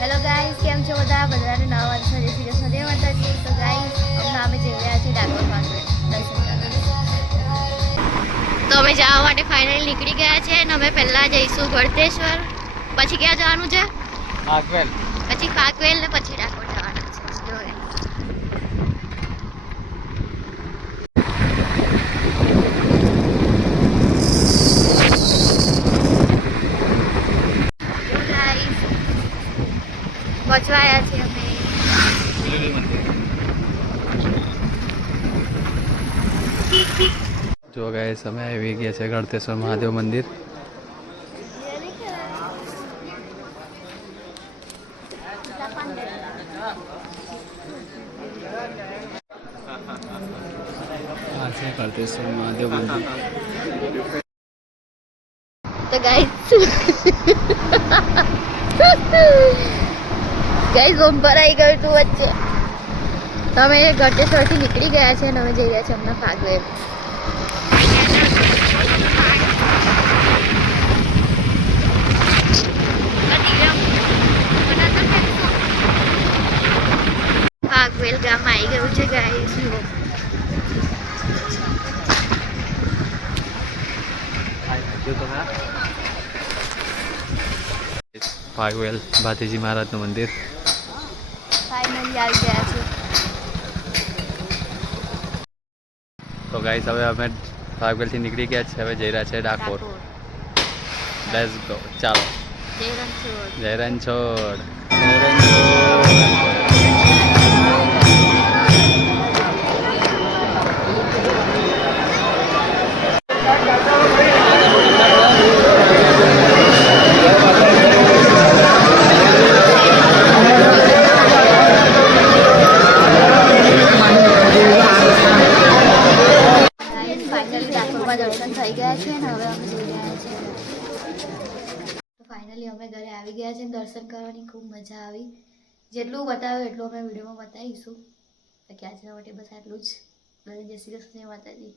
Hello guys, કેમ છો બધા? બધાને નવા વર્ષના જય શ્રી કૃષ્ણ, જય માતાજી. તો ગાઈસ, હમણાં અમે જઈ રહ્યા છીએ ડાકોર પાસે દર્શન કરવા. તો અમે જવા માટે ફાઇનલી નીકળી ગયા છે અને અમે પહેલા જઈશું ગળતેશ્વર, પછી ક્યાં જવાનું છે? ફાકવેલ. પછી ફાકવેલ ને પછી ડાકોર જવાનું છે. જો guys. પહોંચવાયા છીએ અમે. જો ગાઈસ અમે આવી ગયા છે ગળતેશ્વર મહાદેવ મંદિર. આ છે ગળતેશ્વર મહાદેવ મંદિર. તો ગાઈસ બમ્પર આવી ગયું હતું વચ્ચે. અમે ગળતેશ્વરથી નીકળી ગયા છે અને અમે જઈ રહ્યા છીએ હમણાં ફાગવેલ. ફાગવેલ ગામ આવી ગયું છે ગાઈસ. ફાગવેલ ભાતીજી મહારાજનું મંદિર. ફાઇનલી આવી ગયા છે. તો ગાઈસ હવે અમે ફાગવેલથી નીકળી ગયા છે, હવે જઈ રહ્યા છે ડાકોર. લેટ્સ ગો, ચાલો. જય રણછોડ. જય રણછોડ. જય રણછોડ. દર્શન થઈ ગયા છે ને હવે અમે જઈ રહ્યા છીએ. તો ફાઇનલી અમે ઘરે આવી ગયા છે. દર્શન કરવાની ખૂબ મજા આવી. જેટલું બતાવ્યું એટલું અમે વિડીયોમાં બતાવીશું. બાકી આજના માટે બસ આટલું જ. જય શ્રી કૃષ્ણ, માતાજી.